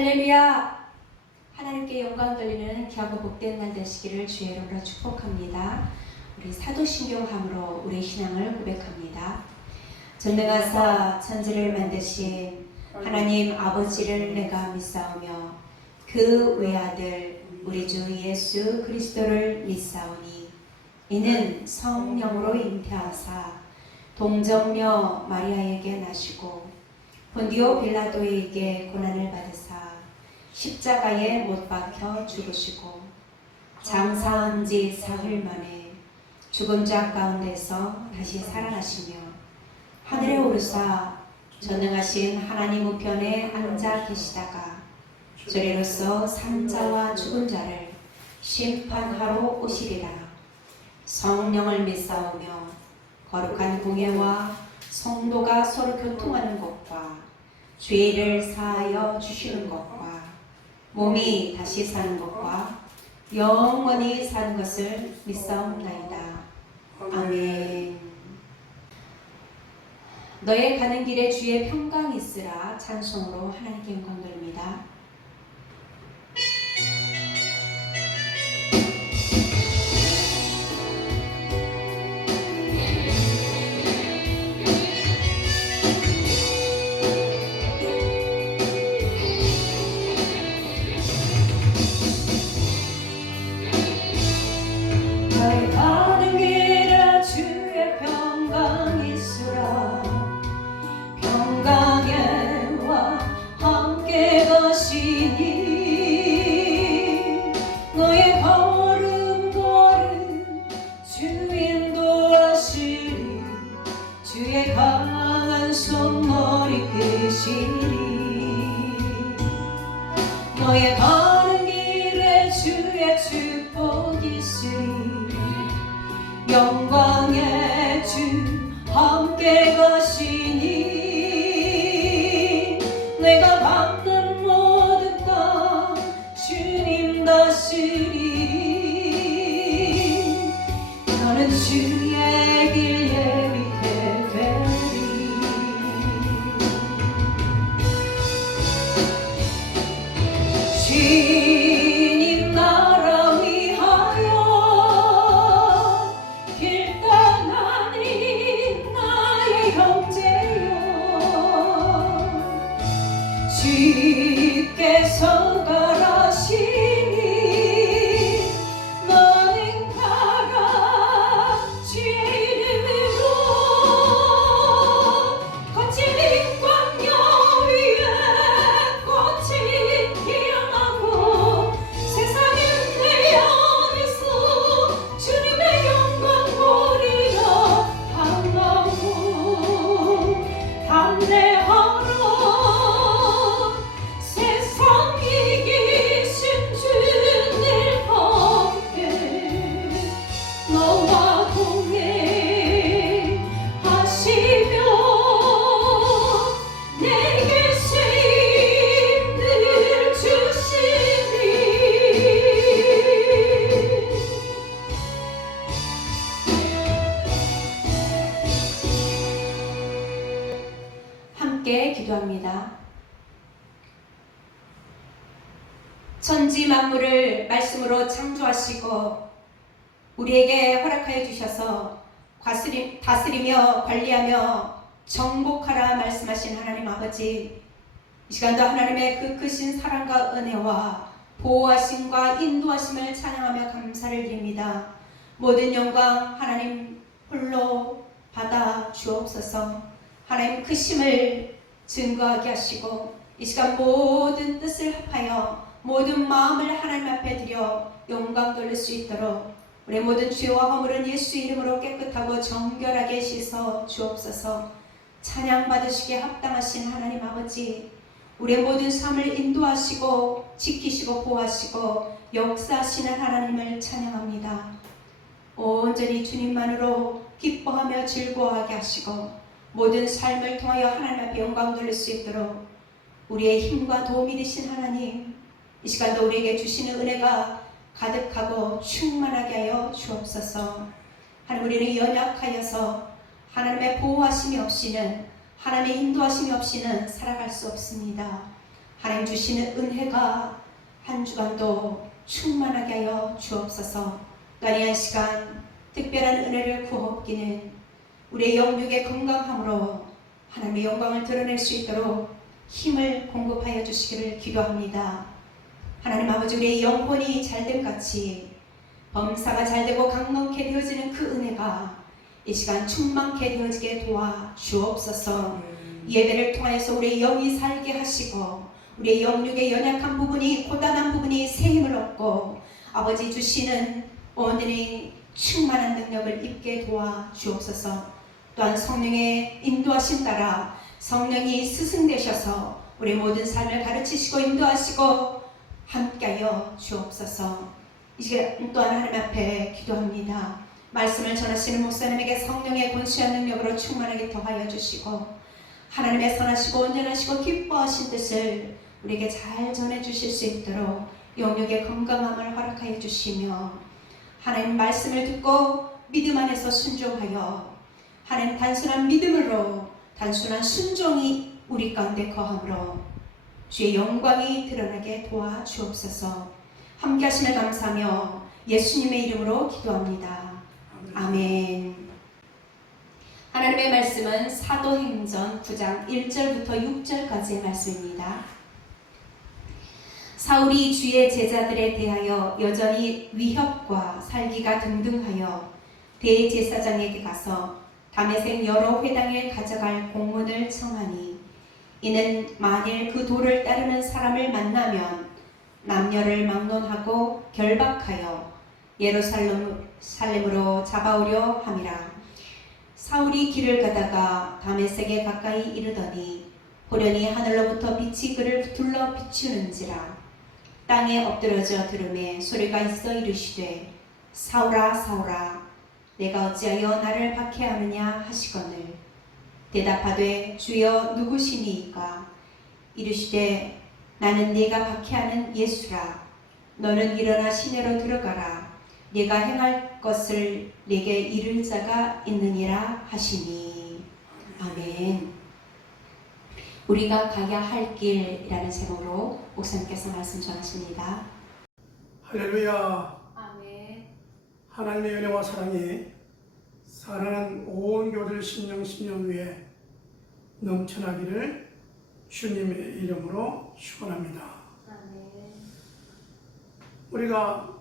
할렐루야! 하나님께 영광 돌리는 귀하고 복된 날 되시기를 주의 이름으로 축복합니다. 우리 사도신경함으로 우리 신앙을 고백합니다. 전능하사 천지를 만드신 하나님 아버지를 내가 믿사오며 그 외아들 우리 주 예수 그리스도를 믿사오니 이는 성령으로 잉태하사 동정녀 마리아에게 나시고 본디오 빌라도에게 고난을 받으사 십자가에 못 박혀 죽으시고 장사한 지 사흘 만에 죽은 자 가운데서 다시 살아나시며 하늘에 오르사 전능하신 하나님 우편에 앉아 계시다가 저리로서 산자와 죽은 자를 심판하러 오시리라. 성령을 믿사오며 거룩한 공예와 성도가 서로 교통하는 것과 죄를 사하여 주시는 것과 몸이 다시 사는 것과 영원히 사는 것을 믿사옵나이다. 아멘. 너의 가는 길에 주의 평강이 있으라. 찬송으로 하나님께 영광 돌립니다. 너의 가는 길에 주의 평강이 있으라. 평강에와 함께 가시니 너의 걸음 주 인도하시리. 주의 강한 손머리 끄시리. 너의 가는 길에 주의 축복이 있으리. 영광의 주 함께 가시니 내가 받는 모든 땅 주님 다스리리. 너는 주의 길 예비해 되리. 주님 나라 위하여 길 떠나니 나의 형제여. 주께서 가라시니 너는 가라. 주의 이름으로 거친 광야 위에 꽃이 피어나고 세상은 내 안에서 주님의 영광 보리라. 한마음 담대하라. 세상 이기신 주님 함께 너와 동행하시며 내게 새 힘을 주시니. 함께 기도합니다. 천지 만물을 말씀으로 창조하시고 우리에게 허락하여 주셔서 다스리며 관리하며 정복하라 말씀하신 하나님 아버지, 이 시간도 하나님의 그 크신 사랑과 은혜와 보호하심과 인도하심을 찬양하며 감사를 드립니다. 모든 영광 하나님 홀로 받아 주옵소서. 하나님 크심을 증거하게 하시고 이 시간 모든 뜻을 합하여 모든 마음을 하나님 앞에 드려 영광 돌릴 수 있도록 우리 모든 죄와 허물은 예수 이름으로 깨끗하고 정결하게 씻어 주옵소서. 찬양 받으시기에 합당하신 하나님 아버지, 우리의 모든 삶을 인도하시고 지키시고 보호하시고 역사하시는 하나님을 찬양합니다. 온전히 주님만으로 기뻐하며 즐거워하게 하시고 모든 삶을 통하여 하나님 앞에 영광 돌릴 수 있도록 우리의 힘과 도움이 되신 하나님, 이 시간도 우리에게 주시는 은혜가 가득하고 충만하게 하여 주옵소서. 하나님, 우리는 연약하여서 하나님의 보호하심이 없이는, 하나님의 인도하심이 없이는 살아갈 수 없습니다. 하나님 주시는 은혜가 한 주간도 충만하게 하여 주옵소서. 또한 이 시간 특별한 은혜를 구하옵기는 우리의 영육의 건강함으로 하나님의 영광을 드러낼 수 있도록 힘을 공급하여 주시기를 기도합니다. 하나님 아버지, 우리의 영혼이 잘됨 같이 범사가 잘되고 강건케 되어지는 그 은혜가 이 시간 충만케 되어지게 도와 주옵소서. 예배를 통하여서 우리의 영이 살게 하시고 우리의 영육의 연약한 부분이, 고단한 부분이 새 힘을 얻고 아버지 주시는 오늘의 충만한 능력을 입게 도와 주옵소서. 또한 성령의 인도하심 따라 성령이 스승되셔서 우리 모든 삶을 가르치시고 인도하시고 함께하여 주옵소서. 이제 또한 하나님 앞에 기도합니다. 말씀을 전하시는 목사님에게 성령의 권수한 능력으로 충만하게 더하여 주시고 하나님의 선하시고 온전하시고 기뻐하신 뜻을 우리에게 잘 전해주실 수 있도록 영육의 건강함을 허락하여 주시며 하나님 말씀을 듣고 믿음 안에서 순종하여 하나님 단순한 믿음으로 단순한 순종이 우리 가운데 거함으로 주의 영광이 드러나게 도와 주옵소서. 함께 하심을 감사하며 예수님의 이름으로 기도합니다. 아멘. 하나님의 말씀은 사도행전 9장 1절부터 6절까지의 말씀입니다. 사울이 주의 제자들에 대하여 여전히 위협과 살기가 등등하여 대제사장에게 가서 다메섹 여러 회당에 가져갈 공문을 청하니 이는 만일 그 도를 따르는 사람을 만나면 남녀를 막론하고 결박하여 예루살렘으로 잡아오려 함이라. 사울이 길을 가다가 다메섹에 가까이 이르더니 호련히 하늘로부터 빛이 그를 둘러 비추는지라. 땅에 엎드러져 들음에 소리가 있어 이르시되 사울아 사울아 내가 어찌하여 나를 박해하느냐 하시거늘 대답하되 주여 누구시니이까. 이르시되 나는 네가 박해하는 예수라. 너는 일어나 시내로 들어가라. 네가 행할 것을 네게 이를 자가 있느니라 하시니. 아멘. 우리가 가야 할 길이라는 제목으로 목사님께서 말씀 전하십니다. 할렐루야. 아멘. 하나님의 은혜와 사랑이 사랑하는 온 교들 신령 위에 넘쳐나기를 주님의 이름으로 축원합니다. 아멘. 우리가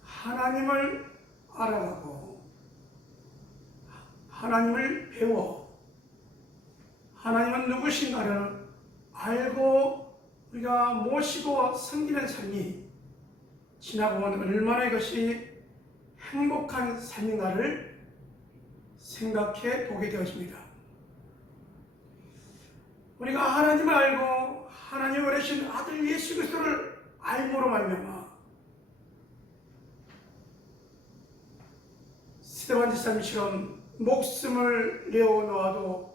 하나님을 알아가고 하나님을 배워 하나님은 누구신가를 알고 우리가 모시고 섬기는 삶이 지나고 보면 얼마나 이것이 행복한 삶인가를 생각해 보게 되어집니다. 우리가 하나님을 알고 하나님의 어리신 아들 예수 그리스도를 알므로 말미암아 스데반 지사님처럼 목숨을 내어놓아도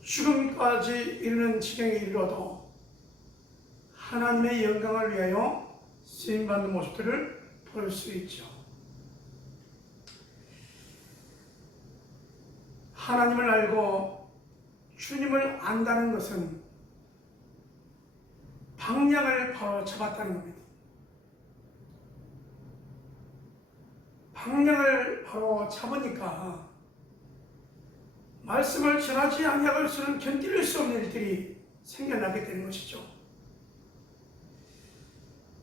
죽음까지 이르는 지경에 이르러도 하나님의 영광을 위하여 쓰임받는 모습들을 볼 수 있죠. 하나님을 알고 주님을 안다는 것은 방향을 바로 잡았다는 겁니다. 방향을 바로 잡으니까 말씀을 전하지 아니할 수는 견딜 수 없는 일들이 생겨나게 되는 것이죠.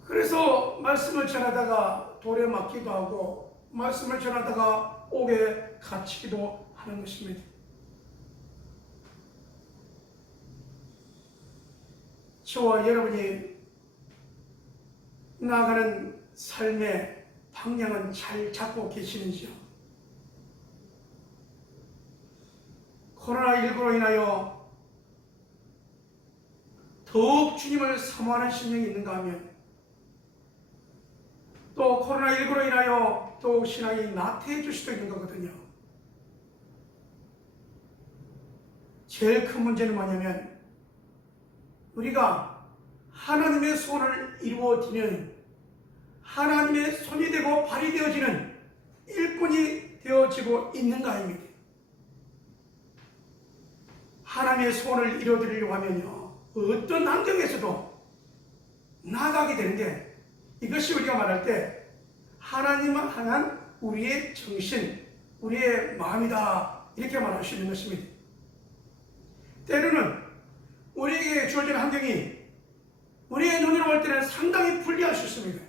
그래서 말씀을 전하다가 돌에 맞기도 하고 말씀을 전하다가 옥에 갇히기도 하는 것입니다. 저와 여러분이 나아가는 삶의 방향은 잘 잡고 계시는지요? 코로나19로 인하여 더욱 주님을 사모하는 심령이 있는가 하면 또 코로나19로 인하여 더욱 신앙이 나태해질 수도 있는 거거든요. 제일 큰 문제는 뭐냐면 우리가 하나님의 손을 이루어지는 하나님의 손이 되고 발이 되어지는 일꾼이 되어지고 있는가입니다. 하나님의 손을 이루어드리려고 하면요 어떤 환경에서도 나아가게 되는 게, 이것이 우리가 말할 때 하나님을 향한 우리의 정신, 우리의 마음이다, 이렇게 말할 수 있는 것입니다. 때로는 우리에게 주어진 환경이 우리의 눈으로 볼 때는 상당히 불리할 수 있습니다.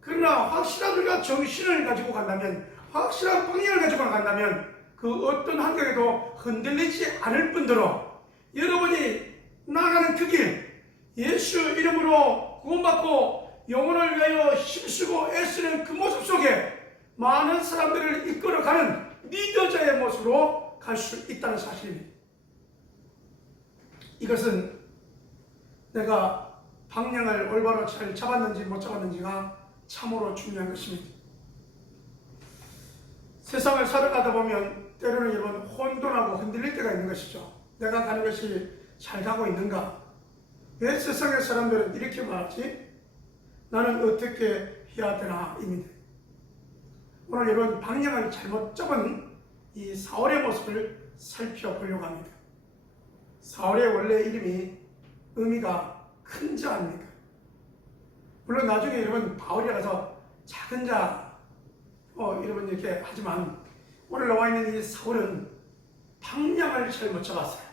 그러나 확실한 우리가 정신을 가지고 간다면, 확실한 방향을 가지고 간다면 그 어떤 환경에도 흔들리지 않을 뿐더러 여러분이 나아가는 그 길, 예수 이름으로 구원받고 영혼을 위하여 힘쓰고 애쓰는 그 모습 속에 많은 사람들을 이끌어가는 리더자의 모습으로 갈 수 있다는 사실입니다. 이것은 내가 방향을 올바로 잘 잡았는지 못 잡았는지가 참으로 중요한 것입니다. 세상을 살아가다 보면 때로는 여러분 혼돈하고 흔들릴 때가 있는 것이죠. 내가 가는 것이 잘 가고 있는가? 왜 세상의 사람들은 이렇게 말하지? 나는 어떻게 해야 되나? 입니다. 오늘 여러분 방향을 잘못 잡은 이 사울의 모습을 살펴보려고 합니다. 사울의 원래 이름이 의미가 큰 자입니다. 물론 나중에 여러분 바울이라서 작은 자 여러분 이렇게 하지만 오늘 나와 있는 이 사울은 방향을 잘못 잡았어요.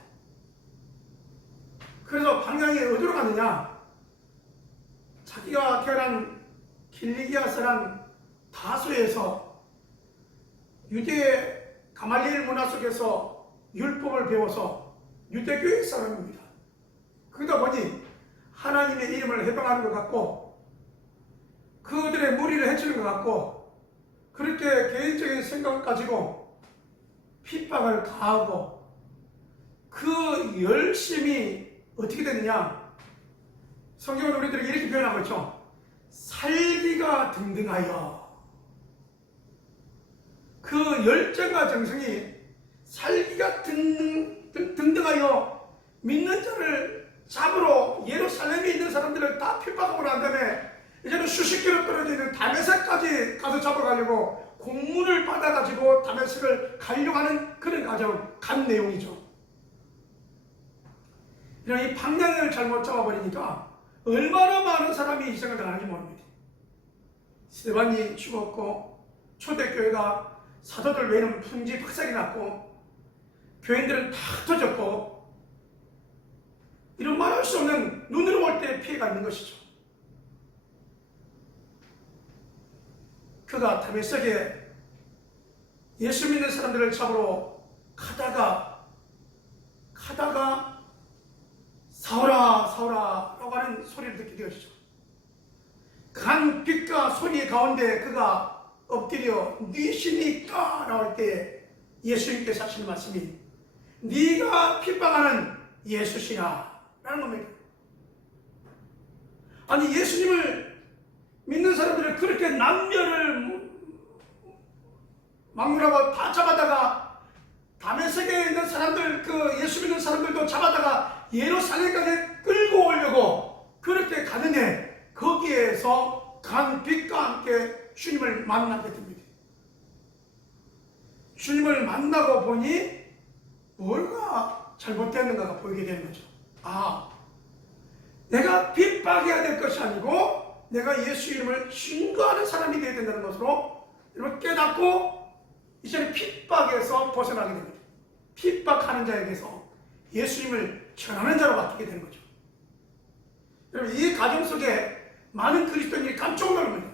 그래서 방향이 어디로 가느냐? 자기가 태어난 길리기아스란 다소에서 유대 가말리엘 문화 속에서 율법을 배워서 유대교의 사람입니다. 그러다 보니 하나님의 이름을 해방하는 것 같고 그들의 무리를 해치는 것 같고 그렇게 개인적인 생각을 가지고 핍박을 가하고 그 열심이 어떻게 되느냐? 성경은 우리들에게 이렇게 표현하고 있죠. 살기가 등등하여. 그 열정과 정성이 살기가 등등하여 믿는 자를 잡으러 예루살렘에 있는 사람들을 다 핍박하고 난 다음에 이제는 수십 킬로 떨어져 있는 다메섹까지 가서 잡아가려고 공문을 받아가지고 다메섹을 가려고 하는 그런 과정, 간 내용이죠. 이런 이 방향을 잘못 잡아버리니까 얼마나 많은 사람이 희생을 당하는지 모릅니다. 스데반이 죽었고 초대교회가 사도들 외에는 풍지박살이 났고 교인들은 다 터졌고 이런 말할 수 없는 눈으로 볼 때 피해가 있는 것이죠. 그가 다메섹에 예수 믿는 사람들을 잡으러 가다가 사울아 사울아 라고 하는 소리를 듣게 되었죠. 간 빛과 소리의 가운데 그가 엎드려 네 신이니까 라고 할 때 예수님께서 하시는 말씀이 네가 핍박하는 예수시라 라는 겁니다. 아니 예수님을 믿는 사람들을 그렇게 남녀를 막론하고 다 잡아다가 다메섹에 있는 사람들 그 예수 믿는 사람들도 잡아다가 예루살렘까지 끌고 오려고 그렇게 가는데 거기에서 간 빛과 함께 주님을 만나게 됩니다. 주님을 만나고 보니 뭐가 잘못되었는가가 보이게 되는 거죠. 아, 내가 핍박해야 될 것이 아니고 내가 예수 이름을 증거하는 사람이 되어야 된다는 것으로 여러분 깨닫고 이제는 핍박에서 벗어나게 됩니다. 핍박하는 자에게서 예수님을 전하는 자로 바뀌게 되는 거죠. 여러분 이 과정 속에 많은 그리스도인들이 깜짝 놀랍니다.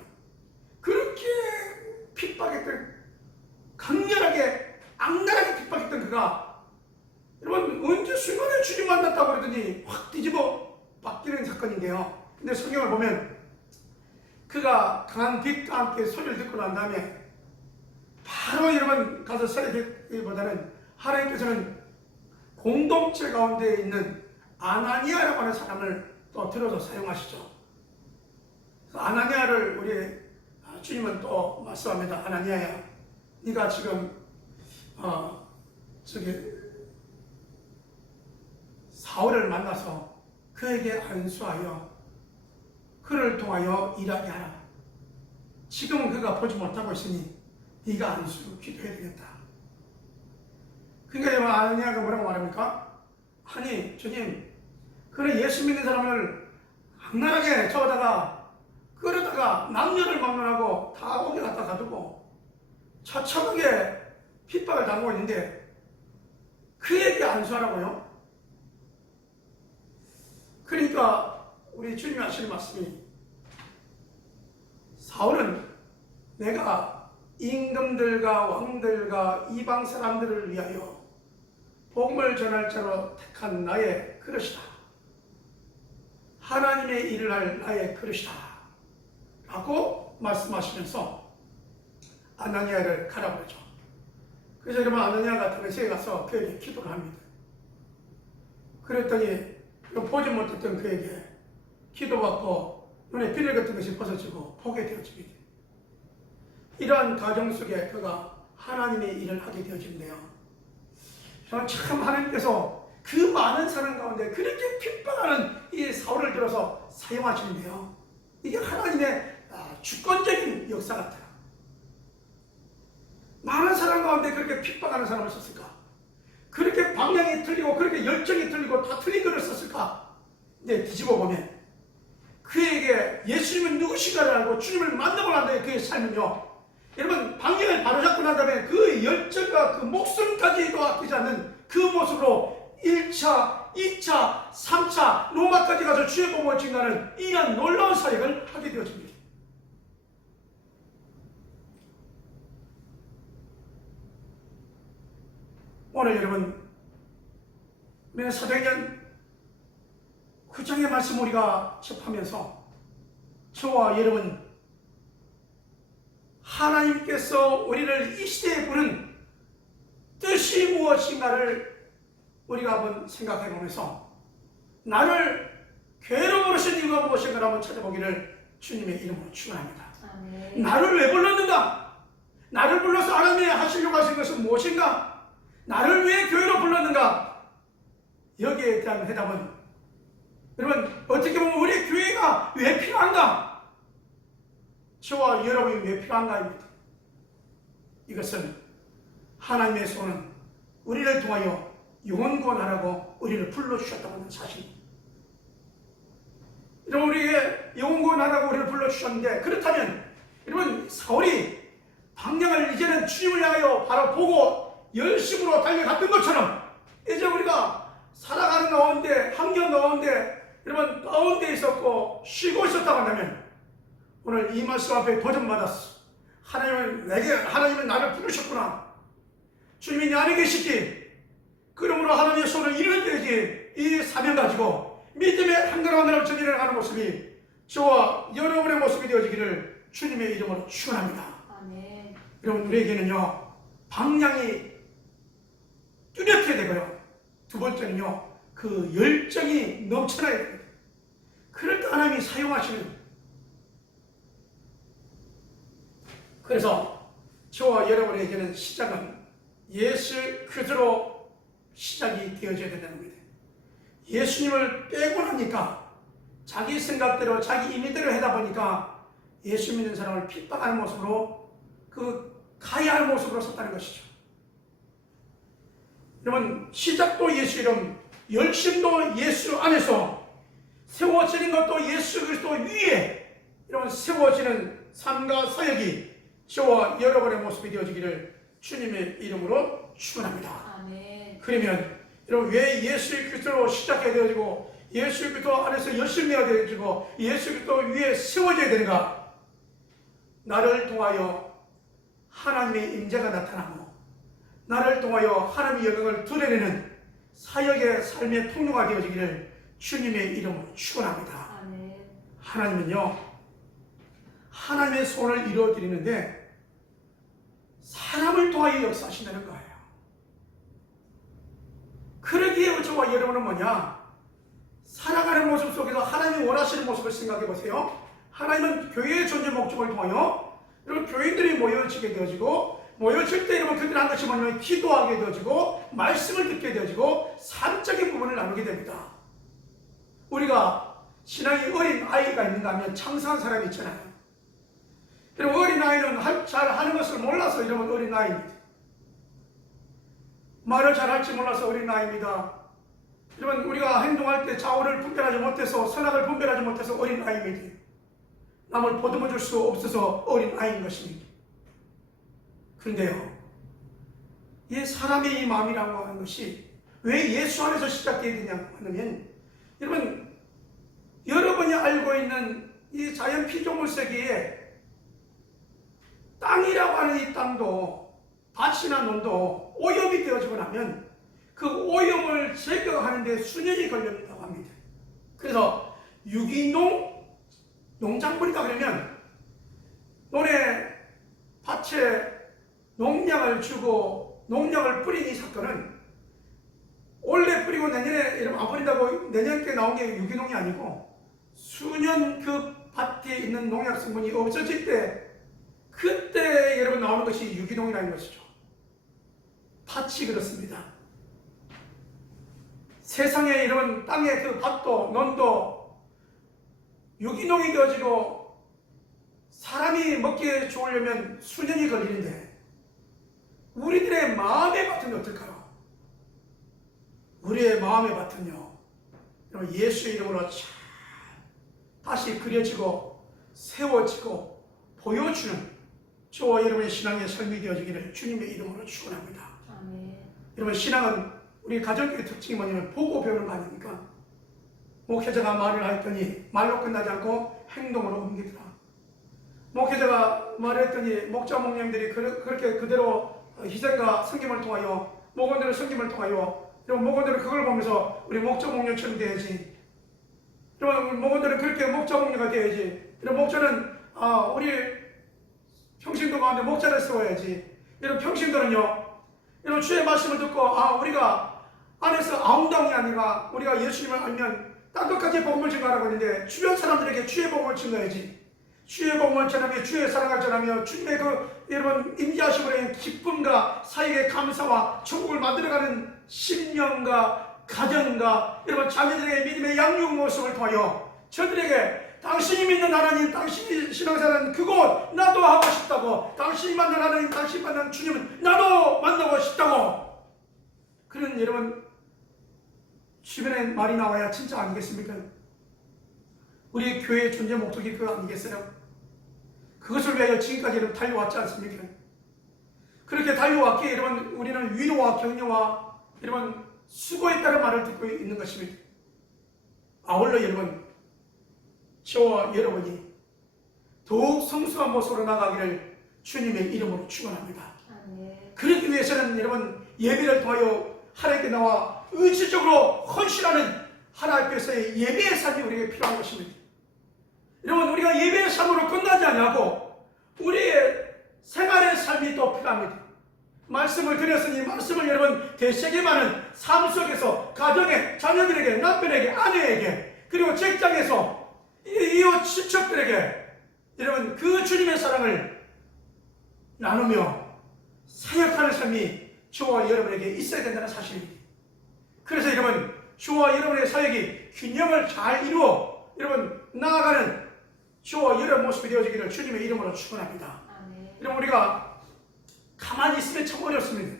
그렇게 핍박했던 강렬하게 악랄하게 핍박했던 그가 여러분 언제 순간에 주님 만났다고 그러더니 확 뒤집어 바뀌는 사건인데요. 근데 성경을 보면 그가 강한 빛과 함께 소리를 듣고 난 다음에 바로 여러분 가서 살기보다는 하나님께서는 공동체 가운데 있는 아나니아라고 하는 사람을 또 들어서 사용하시죠. 아나니아를 우리 주님은 또 말씀합니다. 아나니아야, 네가 지금 사울을 만나서 그에게 안수하여 그를 통하여 일하게 하라. 지금은 그가 보지 못하고 있으니 네가 안수 기도해야 되겠다. 그러니까 여러분 아나니아가 뭐라고 말합니까? 아니 주님, 그런 예수 믿는 사람을 악랄하게 잡아다가 끌어다가 남녀를 막론하고 다 옮겨갔다 가두고 처참하게 핍박을 당하고 있는데 그에게 안수하라고요? 그러니까 우리 주님이 하시는 말씀이 사울은 내가 임금들과 왕들과 이방 사람들을 위하여 복음을 전할 자로 택한 나의 그릇이다. 하나님의 일을 할 나의 그릇이다. 라고 말씀하시면서 아나니아를 가라 그러죠. 그래서 여러분 아나니아가 다메섹에 가서 그에게 기도를 합니다. 그랬더니 보지 못했던 그에게 기도받고 눈에 비늘 같은 것이 벗어지고 보게 되어집니다. 이러한 가정 속에 그가 하나님의 일을 하게 되어진대요. 저는 참 하나님께서 그 많은 사람 가운데 그렇게 핍박하는 이 사울을 들어서 사용하시는데요. 이게 하나님의 주권적인 역사 같아요. 많은 사람 가운데 그렇게 핍박하는 사람을 썼을까? 그렇게 방향이 틀리고 그렇게 열정이 틀리고 다 틀린 글을 썼을까? 근데 뒤집어 보면 그에게 예수님은 누구신가를 알고 주님을 만나고 난 다음에 그의 삶은요, 여러분 방향을 바로잡고 난 다음에 그 열정과 그 목숨까지도 아끼지 않는 그 모습으로 1차, 2차, 3차 로마까지 가서 주의 복음을 증거하는 이러한 놀라운 사역을 하게 되어집니다. 오늘 여러분 우리는 사도행전 9장의 말씀 우리가 접하면서 저와 여러분 하나님께서 우리를 이 시대에 부른 뜻이 무엇인가를 우리가 한번 생각해 보면서 나를 교회로 부르신 이유가 무엇인가를 한번 찾아보기를 주님의 이름으로 축원합니다. 아멘. 나를 왜 불렀는가? 나를 불러서 하나님이 하시려고 하신 것은 무엇인가? 나를 왜 교회로 불렀는가? 여기에 대한 해답은 여러분 어떻게 보면 우리 교회가 왜 필요한가? 저와 여러분이 왜 필요한가입니다. 이것은 하나님의 손은 우리를 통하여 영원구원하라고 우리를 불러주셨다고 하는 사실입니다. 여러분 우리에게 영원구원하라고 우리를 불러주셨는데 그렇다면 여러분 사울이 방향을 이제는 주님을 향하여 바로 보고 열심으로 달려갔던 것처럼 이제 우리가 살아가는 가운데 환경 가운데 여러분 가운데 있었고 쉬고 있었다고 한다면 오늘 이 말씀 앞에 도전받았어. 하나님은 나를 부르셨구나. 주님이 내 안에 계시지. 그러므로 하나님의 손을 이루는 데지 이 사명 가지고 믿음의 한가운데로 전진해가는 모습이 저와 여러분의 모습이 되어지기를 주님의 이름으로 축원합니다. 아멘. 여러분 우리에게는요 방향이 뚜렷해야 되고요. 두 번째는요 그 열정이 넘쳐나야 됩니다. 그럴 때 하나님이 사용하시는. 그래서 저와 여러분에게는 시작은 예수 그리스도로 시작이 되어져야 된다는 겁니다. 예수님을 빼고 나니까 자기 생각대로 자기 임의대로 하다 보니까 예수 믿는 사람을 핍박하는 모습으로 가야 할 모습으로 섰다는 것이죠. 여러분 시작도 예수 이름, 열심도 예수 안에서 세워지는 것도 예수 그리스도 위에 여러분 세워지는 삶과 사역이 저와 여러분의 모습이 되어지기를 주님의 이름으로 축원합니다. 아멘. 그러면 여러분 왜 예수 그리스도로 시작해야 되어지고 예수 그리스도 안에서 열심히 해야 되어지고 예수 그리스도 위에 세워져야 되는가? 나를 통하여 하나님의 임재가 나타나고 나를 통하여 하나님의 영광을 드러내는 사역의 삶의 통로가 되어지기를 주님의 이름으로 축원합니다. 아멘. 하나님은요 하나님의 손을 이루어드리는데 사람을 통하여 역사하신다는 거예요. 그러기에 저와 여러분은 뭐냐? 살아가는 모습 속에서 하나님이 원하시는 모습을 생각해 보세요. 하나님은 교회의 존재 목적을 통하여 여러분 교인들이 모여지게 되어지고 모여질 때 여러분 그들이 한 것이 뭐냐면 기도하게 되어지고 말씀을 듣게 되어지고 사적인 부분을 나누게 됩니다. 우리가 신앙이 어린 아이가 있는가 하면 창성한 사람이 있잖아요. 여러분 어린 아이는 잘 하는 것을 몰라서 이러면 어린 아이입니다. 말을 잘 할지 몰라서 어린 아이입니다. 여러분 우리가 행동할 때 좌우를 분별하지 못해서 선악을 분별하지 못해서 어린 아이입니다. 남을 보듬어 줄 수 없어서 어린 아이인 것입니다. 그런데요, 이 사람의 이 마음이라고 하는 것이 왜 예수 안에서 시작되어야 되냐 하면, 여러분 여러분이 알고 있는 이 자연 피조물 세계에 땅이라고 하는 이 땅도 밭이나 논도 오염이 되어지고 나면 그 오염을 제거하는 데 수년이 걸린다고 합니다. 그래서 유기농 농작물이다 그러면 논에 밭에 농약을 주고 농약을 뿌린 이 사건은 올해 뿌리고 내년에 이러면 안 뿌린다고 내년께 나온 게 유기농이 아니고 수년 그 밭에 있는 농약 성분이 없어질 때 그때 여러분 나오는 것이 유기농이라는 것이죠. 밭이 그렇습니다. 세상에 이런 땅의 그 밭도 논도 유기농이 되어지고 사람이 먹기에 좋으려면 수년이 걸리는데 우리들의 마음의 밭은 어떨까요? 우리의 마음의 밭은요, 여러분 예수의 이름으로 잘 다시 그려지고 세워지고 보여주는 저와 여러분의 신앙의 삶이 되어지기를 주님의 이름으로 축원합니다. 아멘. 여러분 신앙은 우리 가정교회 특징이 뭐냐면 보고 배우는 거 아닙니까? 목회자가 말을 했더니 말로 끝나지 않고 행동으로 옮기더라. 목회자가 말했더니 목자 목님들이 그렇게 그대로 희생과 섬김을 통하여 목원들의 섬김을 통하여 여러분 목원들은 그걸 보면서 우리 목자 목녀처럼 돼야지. 여러분 목원들은 그렇게 목자 목녀가 돼야지. 여러분 목자는 우리 평신도 가운데 목자를 세워야지. 여러분 평신도는요, 여러분 주의 말씀을 듣고 우리가 안에서 아웅다웅이 아니라 우리가 예수님을 알면 땅 끝까지 복음을 증거하라고 했는데 주변 사람들에게 주의 복음을 증거해야지. 주의 복음을 전하며 주의 사랑을 전하며 주님의 여러분 임재하심으로 기쁨과 사역의 감사와 천국을 만들어가는 신령과 가정과 여러분 자녀들의 믿음의 양육 모습을 통하여 저들에게 당신이 믿는 하나님, 당신이 신앙생활하는 그곳 나도 하고 싶다고, 당신이 만난 하나님, 당신이 만난 주님은 나도 만나고 싶다고, 그런 여러분 주변에 말이 나와야 진짜 아니겠습니까? 우리 교회의 존재 목적이 그거 아니겠어요? 그것을 위하여 지금까지 여러분 달려왔지 않습니까? 그렇게 달려왔기에 여러분 우리는 위로와 격려와 여러분 수고했다는 말을 듣고 있는 것입니다. 아울러 여러분 저와 여러분이 더욱 성숙한 모습으로 나가기를 주님의 이름으로 축원합니다. 그러기 위해서는 여러분 예배를 통하여 하나님께 나와 의지적으로 헌신하는 하나님 앞에서의 예배의 삶이 우리에게 필요한 것입니다. 여러분 우리가 예배의 삶으로 끝나지 않냐고 우리의 생활의 삶이 또 필요합니다. 말씀을 드렸으니 말씀을 여러분 되새김 하는 삶 속에서 가정에 자녀들에게 남편에게 아내에게 그리고 직장에서 이웃 친척들에게 여러분 그 주님의 사랑을 나누며 사역하는 삶이 저와 여러분에게 있어야 된다는 사실입니다. 그래서 여러분 저와 여러분의 사역이 균형을 잘 이루어 여러분 나아가는 저와 여러분 모습이 되어지기를 주님의 이름으로 축원합니다. 여러분 우리가 가만히 있으면 참 어렵습니다.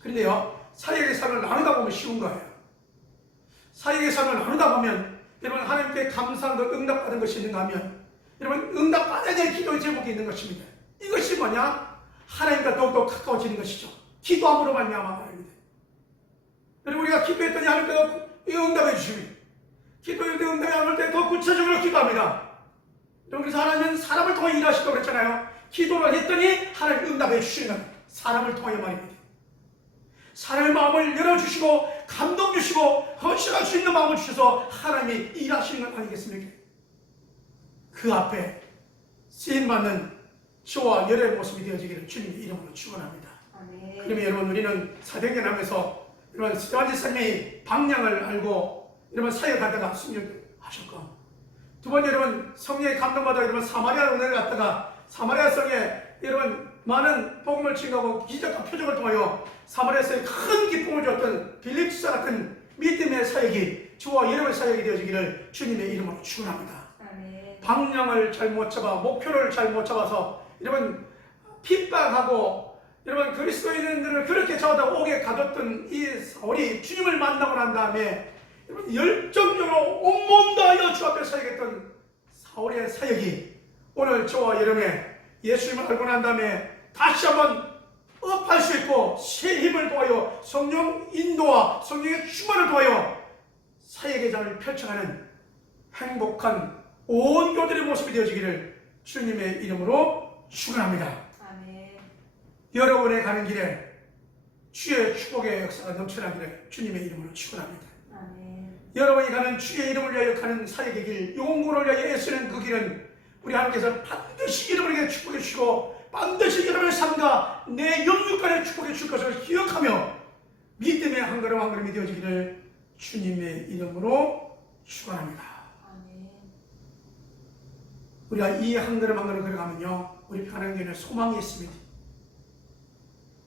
그런데요 사역의 삶을 나누다 보면 쉬운 거예요. 사역의 삶을 나누다 보면 여러분 하나님께 감사한 것 응답받은 것이 있는가 하면 여러분 응답받아야 될 기도의 제목이 있는 것입니다. 이것이 뭐냐? 하나님과 더욱더 가까워지는 것이죠. 기도함으로 말미암아 말입니다. 여러분 우리가 기도했더니 하나님께서 응답해 주십니다. 기도할 때 응답이 안 올 때 더 구체적으로 기도합니다. 여러분 그래서 하나님은 사람을 통해 일하시다고 그랬잖아요. 기도를 했더니 하나님 응답해 주시는 겁니다. 사람을 통해 말입니다. 사람의 마음을 열어주시고 감동 주시고 헌신할 수 있는 마음을 주셔서 하나님이 일하시는 것 아니겠습니까? 그 앞에 쓰임받는 저와 여러분의 모습이 되어지기를 주님의 이름으로 축원합니다. 그러면 여러분 우리는 사도행전 하면서 여러분 스테반 집사님이 방향을 알고 여러분 사역하다가 순교하셨고 두 번째 여러분 성령의 감동받아 여러분 사마리아로 내려갔다가 사마리아 성에 여러분 많은 복음을 증거하고 기적과 표적을 통하여 사마리아에서 큰 기쁨을 줬던 빌립 지사 같은 믿음의 사역이 저와 여러분의 사역이 되어지기를 주님의 이름으로 축원합니다. 방향을 잘못 잡아 목표를 잘못 잡아서 여러분 핍박하고 여러분, 그리스도인들을 그렇게 잡아오게 가뒀던 이 사울이 주님을 만나고 난 다음에 여러분, 열정적으로 온몸 다하여 주 앞에 사역했던 사울의 사역이 오늘 저와 여러분의 예수님을 알고 난 다음에 다시 한번 업할 수 있고 새 힘을 도하여 성령 인도와 성령의 충만을 도하여 사역의 장을 펼쳐가는 행복한 온 교들의 모습이 되어지기를 주님의 이름으로 축원합니다. 아멘. 여러분의 가는 길에 주의 축복의 역사가 넘쳐나기를 주님의 이름으로 축원합니다. 아멘. 여러분이 가는 주의 이름을 위하여 가는 사역의 길, 영혼을 위하여 애쓰는 그 길은 우리 하나님께서 반드시 여러분에게 축복해 주시고 반드시 여러분의 삶과 내 영육간에 축복해 줄 것을 기억하며 믿음의 한 걸음 한 걸음이 되어지기를 주님의 이름으로 축원합니다. 아멘. 우리가 이 한 걸음 한 걸음 걸어가면요, 우리 편안교회는 소망이 있습니다.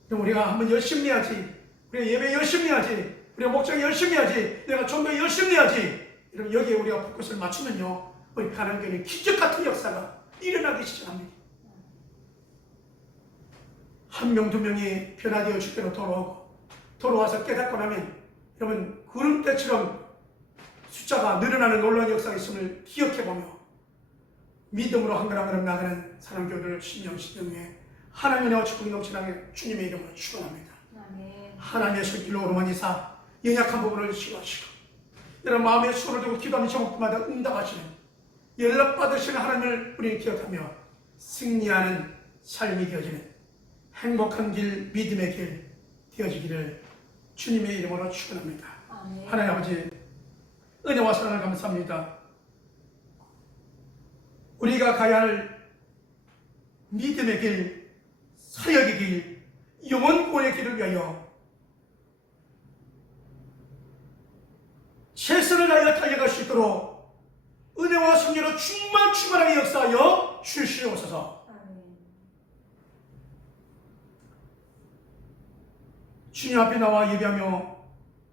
그럼 우리가 한번 열심히 해야지, 우리가 예배 열심히 해야지, 우리가 목장 열심히 해야지, 내가 좀 더 열심히 해야지, 여러분 여기에 우리가 포커스를 맞추면요, 우리 편안교회는 기적 같은 역사가 일어나기 시작합니다. 한 명, 두 명이 변화되어 주께로 돌아와서 깨닫고 나면 여러분 구름대처럼 숫자가 늘어나는 놀라운 역사가 있음을 기억해보며 믿음으로 한 걸음 한 걸음 나가는 사랑교회를 신령에 하나님의 은혜와 축복이 넘쳐나게 주님의 이름으로 축원합니다. 아멘. 하나님의 손길로 오르마니사 연약한 부분을 치유하시고 여러분 마음에 손을 들고 기도하는 제목마다 응답하시는 연락받으시는 하나님을 우리는 기억하며 승리하는 삶이 되어지는 행복한 길, 믿음의 길 되어지기를 주님의 이름으로 축원합니다. 아멘. 하나님 아버지, 은혜와 사랑을 감사합니다. 우리가 가야 할 믿음의 길, 사역의 길, 영원구원의 길을 위하여 최선을 다하여 달려갈 수 있도록 은혜와 성령으로 충만하게 역사하여 주시옵소서. 주님 앞에 나와 예배하며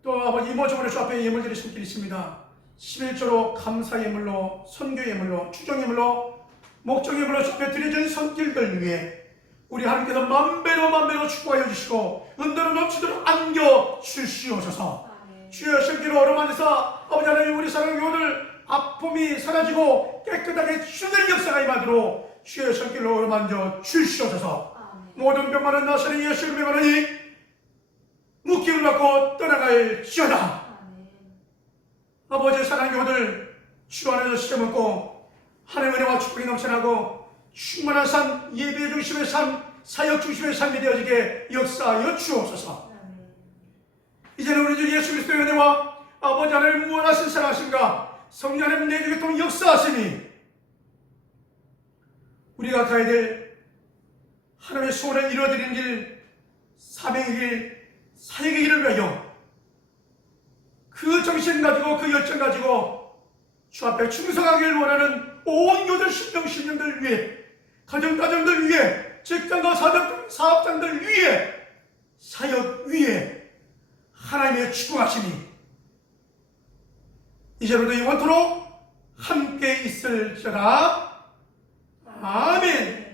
또 아버지 이모저모로 주 앞에 예물 드릴 길 있습니다. 11조로 감사 예물로, 선교 예물로, 추정 예물로, 목적 예물로 주 앞에 드려진 손길들 위해 우리 하나님께서 만배로 축복하여 주시고 은혜로 넘치도록 안겨 주시옵소서. 주여 신기로 얼어만져서 아버지 하나님 우리 사랑하는 교우들 아픔이 사라지고 깨끗하게 주는 역사가 임하도록 주여 신기로 얼어만져 주시옵소서. 모든 병만은 나사렛 예수 이름에 말하니 묶임을 받고 떠나갈지어다. 아버지 사랑하는 교우들 주 안에서 시험 얻고 하나님의 은혜와 축복이 넘쳐나고 충만한 삶, 예배 중심의 삶, 사역 중심의 삶이 되어지게 역사하여 주옵소서. 이제는 우리 주 예수 그리스도의 은혜와 아버지 하나님 무한하신 사랑하심과 성령 하나님 내 주에 통 역사하시니 우리가 가야 될 하나님의 소원을 이루어드리는 길, 사명의 길, 사역의 길을 위하여 그 정신 가지고 그 열정 가지고 주 앞에 충성하기를 원하는 온 교들 신령들 위해 가정들 위해 직장과 사업장들 위해 사역 위해 하나님의 축복하심이 이제로도 영원토록 함께 있을지어다. 아멘.